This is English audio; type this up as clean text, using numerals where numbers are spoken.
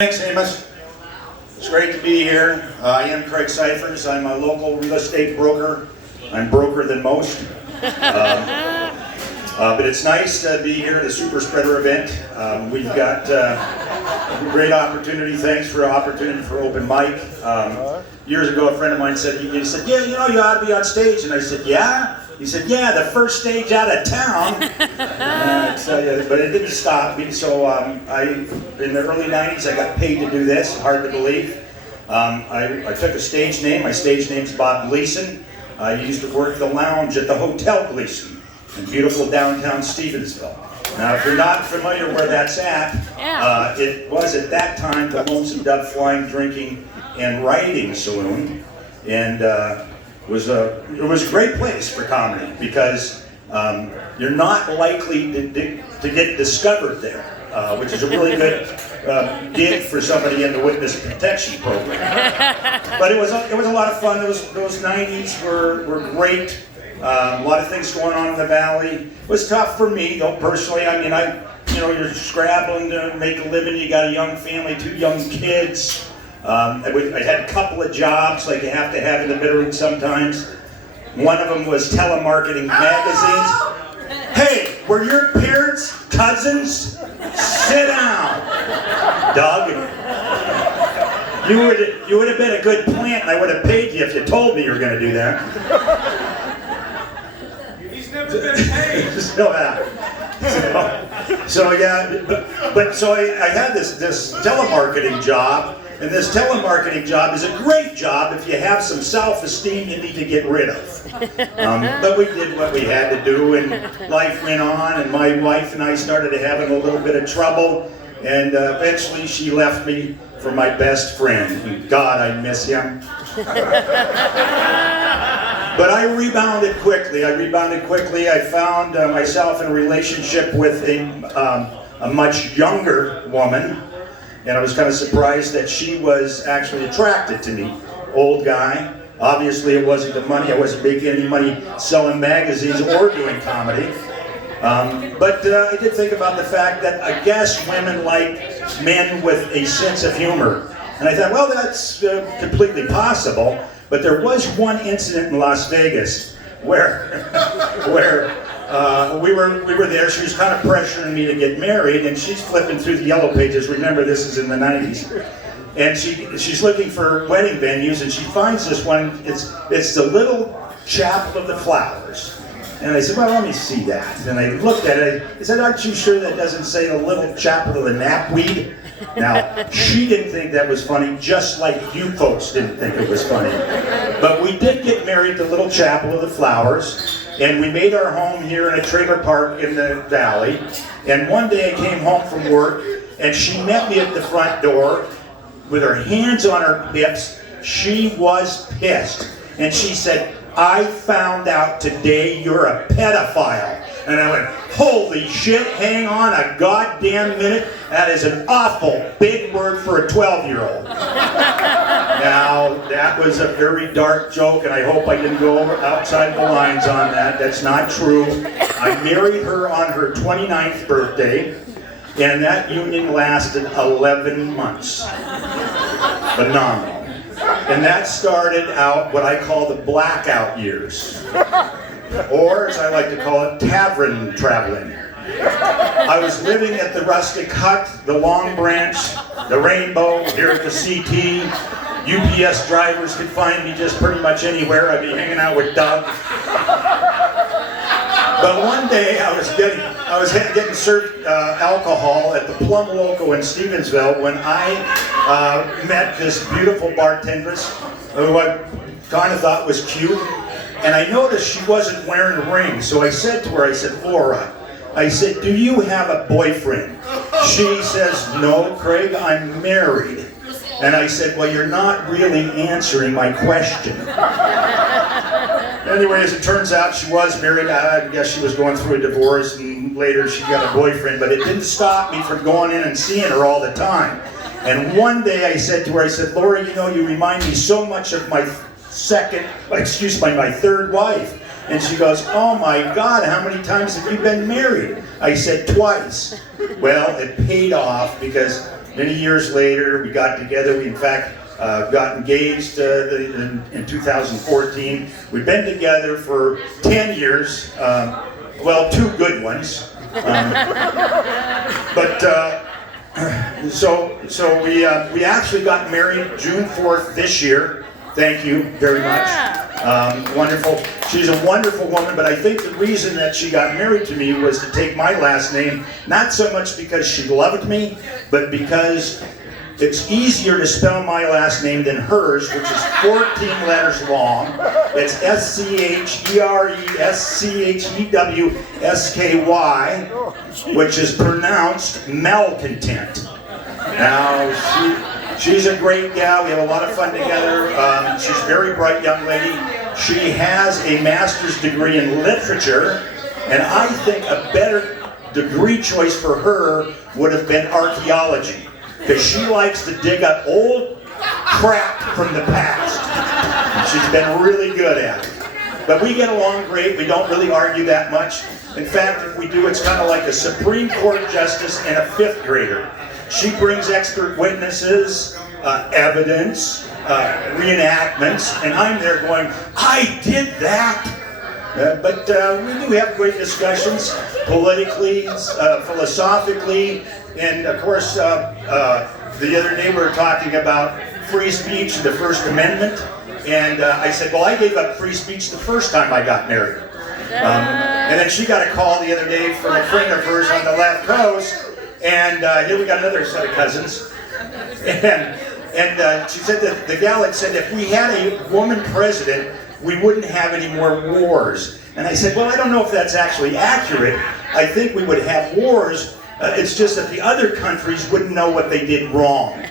Thanks, Amos. It's great to be here. I am Craig Cyphers. I'm a local real estate broker. I'm broker than most. But it's nice to be here at the Super Spreader event. We've got a great opportunity. Thanks for the opportunity for open mic. Years ago, a friend of mine said, he said, yeah, you know, you ought to be on stage. And I said, yeah? He said, yeah, the first stage out of town. But it didn't stop me. So in the early 90s, I got paid to do this. Hard to believe. I took a stage name. My stage name's Bob Gleason. I used to work the lounge at the Hotel Gleason in beautiful downtown Stevensville. Now, if you're not familiar where that's at, it was at that time the Lonesome Dove Flying, Drinking, and Writing Saloon. And it was a great place for comedy because you're not likely to get discovered there, which is a really good gig for somebody in the witness protection program. But it was a lot of fun. Those 90s were great. A lot of things going on in the valley. It was tough for me, though, personally. I mean, you're scrabbling to make a living. You got a young family, 2 young kids. I had a couple of jobs like you have to have in the bedroom sometimes. One of them was telemarketing magazines. Hey, were your parents cousins? Sit down, Doug. You would have been a good plant, and I would have paid you if you told me you were going to do that. He's never been paid. So I had this telemarketing job. And this telemarketing job is a great job if you have some self-esteem you need to get rid of. But we did what we had to do, and life went on, and my wife and I started having a little bit of trouble, and eventually she left me for my best friend. And God, I miss him. But I rebounded quickly. I found myself in a relationship with a much younger woman. And I was kind of surprised that she was actually attracted to me. Old guy. Obviously it wasn't the money. I wasn't making any money selling magazines or doing comedy. But I did think about the fact that I guess women like men with a sense of humor. And I thought, well, that's completely possible. But there was one incident in Las Vegas where we were there. She was kind of pressuring me to get married, and she's flipping through the yellow pages. Remember, this is in the 90s. And she's looking for wedding venues, and she finds this one. It's the Little Chapel of the Flowers. And I said, well, let me see that. And I looked at it. I said, aren't you sure that doesn't say the Little Chapel of the Knapweed? Now, she didn't think that was funny, just like you folks didn't think it was funny. But we did get married at the Little Chapel of the Flowers. And we made our home here in a trailer park in the valley. And one day I came home from work, and she met me at the front door with her hands on her hips. She was pissed. And she said, I found out today you're a pedophile. And I went, holy shit, hang on a goddamn minute. That is an awful big word for a 12-year-old. Now, that was a very dark joke, and I hope I didn't go outside the lines on that. That's not true. I married her on her 29th birthday, and that union lasted 11 months. Phenomenal. And that started out what I call the blackout years. Or, as I like to call it, tavern traveling. I was living at the Rustic Hut, the Long Branch, the Rainbow, here at the CT. UPS drivers could find me just pretty much anywhere. I'd be hanging out with Doug. But one day I was getting served alcohol at the Plum Loco in Stevensville when I met this beautiful bartendress who I kind of thought was cute. And I noticed she wasn't wearing a ring, so I said to her, I said, Laura, I said, do you have a boyfriend? She says, no, Craig, I'm married. And I said, well, you're not really answering my question. Anyway, as it turns out, she was married. I guess she was going through a divorce, and later she got a boyfriend, but it didn't stop me from going in and seeing her all the time. And one day I said to her, I said, Laura, you know, you remind me so much of my third wife. And she goes, oh my God, how many times have you been married? I said, twice. Well, it paid off because many years later, we got together. We, in fact, got engaged in 2014. We've been together for 10 years. Well, 2 good ones. So we actually got married June 4th this year. Thank you very much. Wonderful. She's a wonderful woman, but I think the reason that she got married to me was to take my last name, not so much because she loved me, but because it's easier to spell my last name than hers, which is 14 letters long. It's Scherzewsky, which is pronounced malcontent. Now, she's a great gal. We have a lot of fun together. She's a very bright young lady. She has a master's degree in literature, and I think a better degree choice for her would have been archaeology, because she likes to dig up old crap from the past. She's been really good at it. But we get along great. We don't really argue that much. In fact, if we do, it's kind of like a Supreme Court justice and a 5th grader. She brings expert witnesses, evidence, reenactments, and I'm there going, I did that! But we do have great discussions, politically, philosophically, and of course, the other day we were talking about free speech and the First Amendment, and I said, well, I gave up free speech the first time I got married. And then she got a call the other day from a friend of hers on the left coast, and here we got another set of cousins, and she said that the gal had said if we had a woman president, we wouldn't have any more wars. And I said, well, I don't know if that's actually accurate. I think we would have wars. It's just that the other countries wouldn't know what they did wrong.